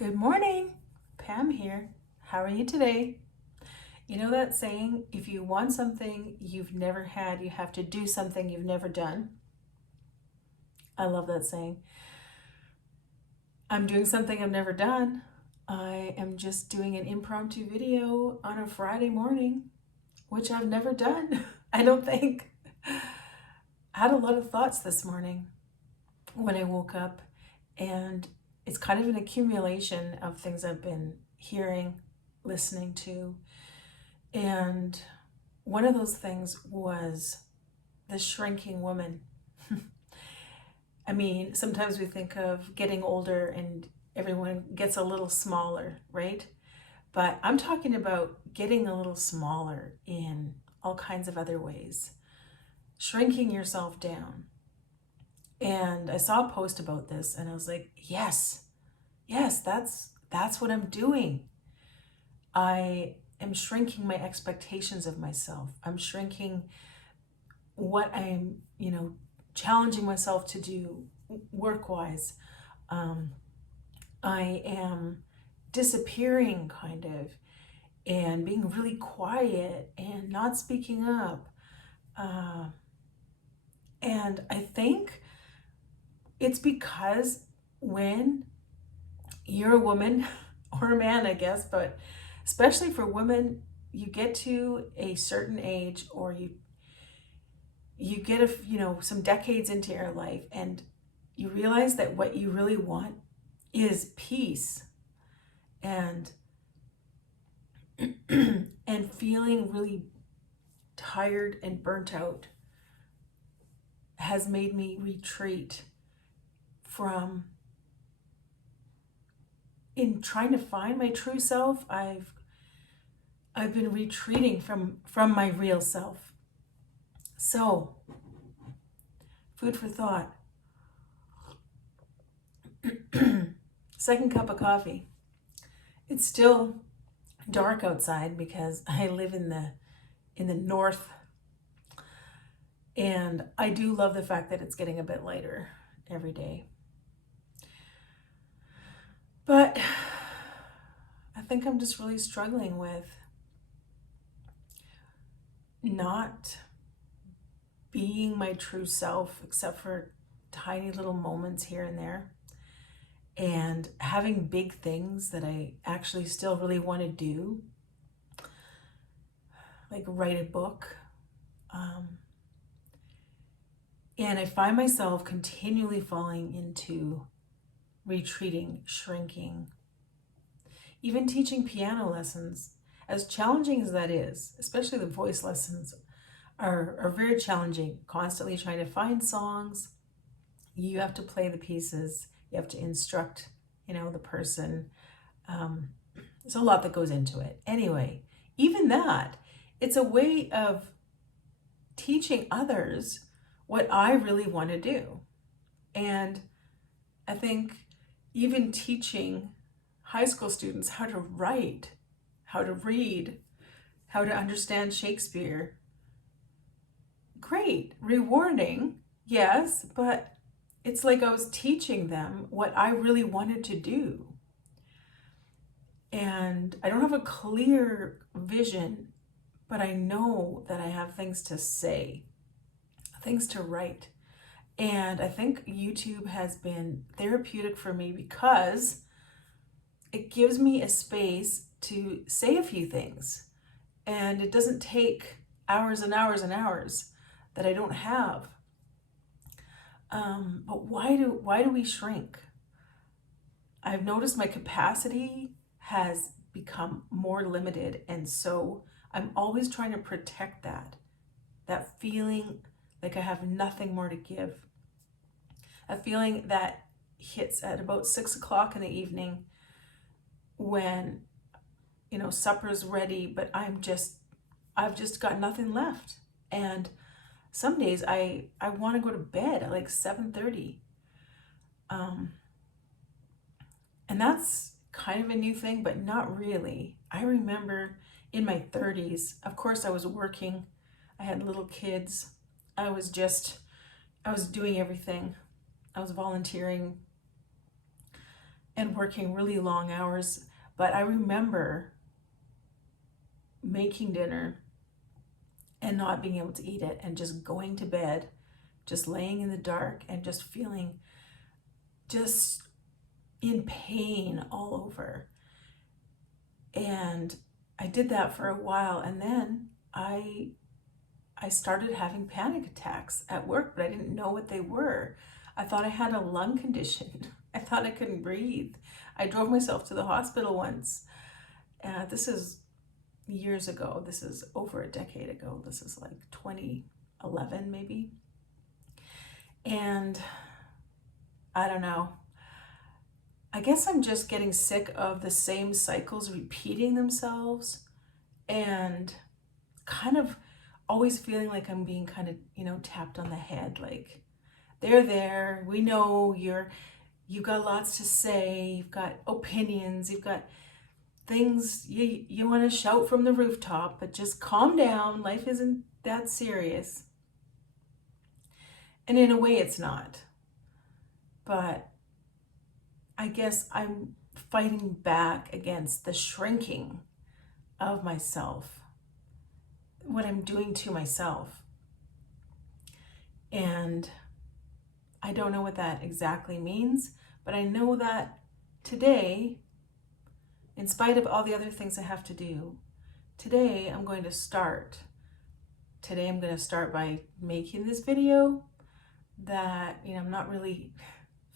Good morning, Pam here. How are you today? You know that saying, if you want something you've never had, you have to do something you've never done? I love that saying. I'm doing something I've never done. I am just doing an impromptu video on a Friday morning, which I've never done, I don't think. I had a lot of thoughts this morning when I woke up, and it's kind of an accumulation of things I've been hearing, listening to. And one of those things was the shrinking woman. I mean, sometimes we think of getting older and everyone gets a little smaller, right? But I'm talking about getting a little smaller in all kinds of other ways, shrinking yourself down. And I saw a post about this and I was like, yes, that's what I'm doing. I am shrinking my expectations of myself. I'm shrinking what I'm, challenging myself to do work-wise. I am disappearing kind of and being really quiet and not speaking up. And I think it's because when you're a woman or a man, I guess, but especially for women, you get to a certain age or you get some decades into your life and you realize that what you really want is peace and and feeling really tired and burnt out has made me retreat from in trying to find my true self. I've been retreating from my real self. So, food for thought. Second cup of coffee. It's still dark outside because I live in the north, and I do love the fact that it's getting a bit lighter every day. But I think I'm just really struggling with not being my true self, except for tiny little moments here and there, and having big things that I actually still really want to do, like write a book. And I find myself continually falling into retreating, shrinking. Even teaching piano lessons, as challenging as that is, especially the voice lessons, are very challenging. Constantly trying to find songs. You have to play the pieces. You have to instruct, the person. There's a lot that goes into it. Anyway, even that, it's a way of teaching others what I really want to do. And I think even teaching high school students how to write, how to read, how to understand Shakespeare. Great, rewarding, yes, but it's like I was teaching them what I really wanted to do. And I don't have a clear vision, but I know that I have things to say, things to write. And I think YouTube has been therapeutic for me because it gives me a space to say a few things. And it doesn't take hours and hours and hours that I don't have. But why do we shrink? I've noticed my capacity has become more limited, and so I'm always trying to protect that feeling like I have nothing more to give. A feeling that hits at about 6 o'clock in the evening when supper's ready, but I've just got nothing left. And some days I want to go to bed at like 7:30. And that's kind of a new thing, but not really. I remember in my 30s, of course I was working. I had little kids. I was doing everything. I was volunteering. and working really long hours. But I remember making dinner and not being able to eat it and just going to bed, just laying in the dark and just feeling just in pain all over. And I did that for a while, and then I started having panic attacks at work, but I didn't know what they were. I thought I had a lung condition. I thought I couldn't breathe. I drove myself to the hospital once. This is years ago. This is over a decade ago. This is like 2011 maybe. And I don't know. I guess I'm just getting sick of the same cycles repeating themselves, and kind of always feeling like I'm being kind of, tapped on the head. Like, they're there. We know you've got lots to say. You've got opinions. You've got things you want to shout from the rooftop, but just calm down. Life isn't that serious. And in a way it's not. But I guess I'm fighting back against the shrinking of myself, what I'm doing to myself. And I don't know what that exactly means, but I know that today, in spite of all the other things I have to do, today I'm going to start. Today I'm going to start by making this video that, I'm not really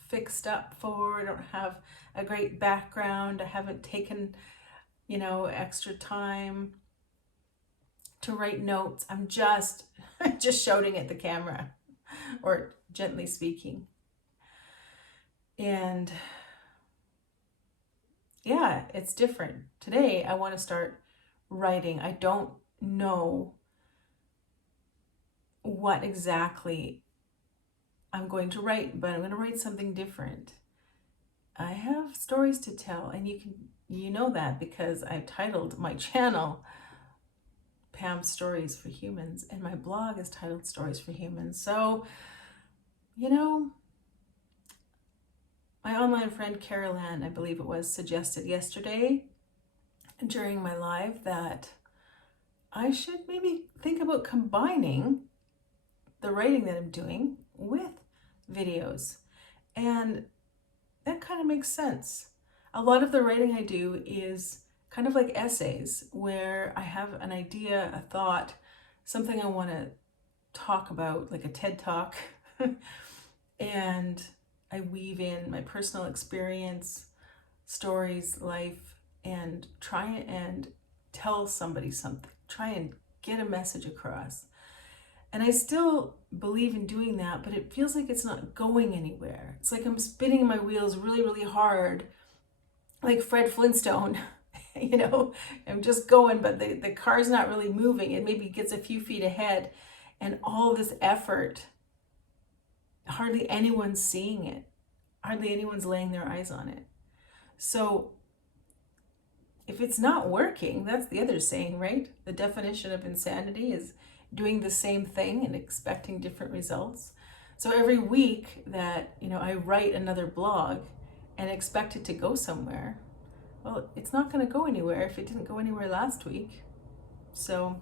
fixed up for. I don't have a great background. I haven't taken, extra time to write notes. I'm just shouting at the camera or gently speaking. And yeah, it's different. Today I want to start writing. I don't know what exactly I'm going to write, but I'm going to write something different. I have stories to tell, and you know that because I titled my channel Pam's Stories for Humans, and my blog is titled Stories for Humans. So, my online friend Carol Ann, I believe it was, suggested yesterday during my live that I should maybe think about combining the writing that I'm doing with videos. And that kind of makes sense. A lot of the writing I do is kind of like essays where I have an idea, a thought, something I want to talk about, like a TED Talk, and I weave in my personal experience, stories, life, and try and tell somebody something, try and get a message across. And I still believe in doing that, but it feels like it's not going anywhere. It's like I'm spinning my wheels really, really hard, like Fred Flintstone. I'm just going, but the car's not really moving. It maybe gets a few feet ahead, and all this effort, hardly anyone's seeing it. Hardly anyone's laying their eyes on it. So if it's not working, that's the other saying, right? The definition of insanity is doing the same thing and expecting different results. So every week that, I write another blog and expect it to go somewhere, well, it's not going to go anywhere if it didn't go anywhere last week. So,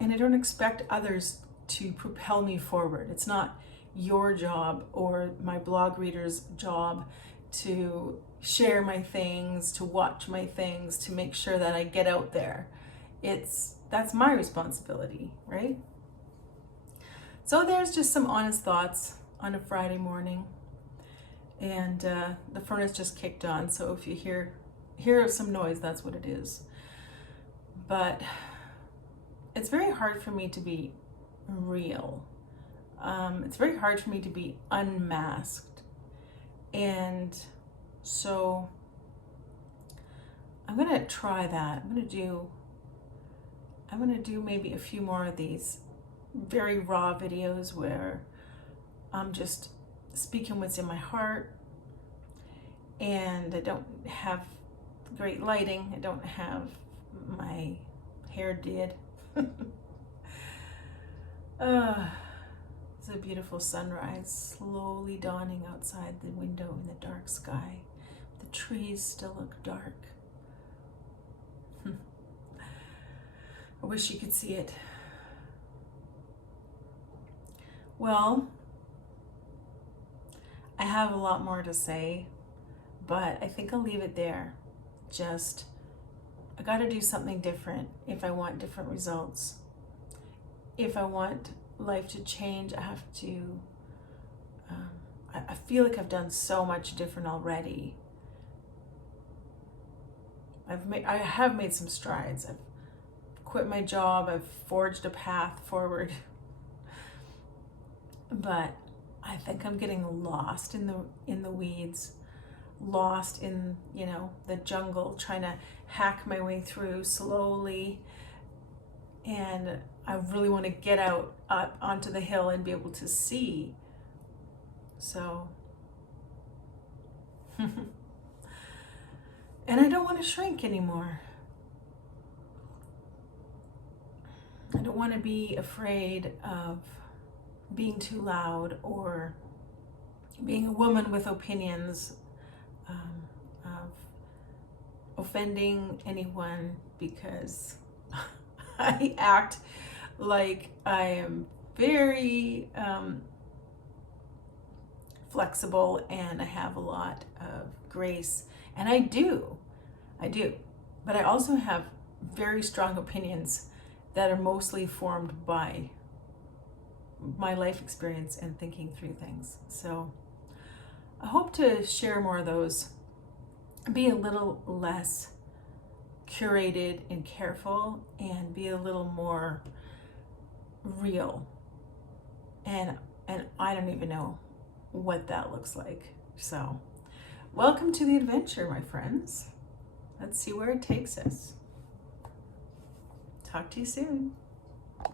and I don't expect others to propel me forward. It's not your job or my blog reader's job to share my things, to watch my things, to make sure that I get out there. That's my responsibility, right? So there's just some honest thoughts on a Friday morning. And the furnace just kicked on, so if you hear some noise, that's what it is. But it's very hard for me to be real. It's very hard for me to be unmasked. And so I'm gonna try that. I'm gonna do maybe a few more of these very raw videos where I'm just speaking what's in my heart, and I don't have great lighting. I don't have my hair did. There's a beautiful sunrise slowly dawning outside the window in the dark sky. The trees still look dark. I wish you could see it. Well, I have a lot more to say, but I think I'll leave it there. Just, I got to do something different if I want different results. If I want life to change, I have to, I feel like I've done so much different already. I have made some strides. I've quit my job, I've forged a path forward. But I think I'm getting lost in the weeds, lost in, the jungle, trying to hack my way through slowly. And I really want to get out up onto the hill and be able to see. So, and I don't want to shrink anymore. I don't want to be afraid of being too loud or being a woman with opinions, of offending anyone, because I act like I am very flexible and I have a lot of grace, and I do, but I also have very strong opinions that are mostly formed by my life experience and thinking through things. So I hope to share more of those, be a little less curated and careful, and be a little more real. And I don't even know what that looks like. So welcome to the adventure, my friends. Let's see where it takes us. Talk to you soon.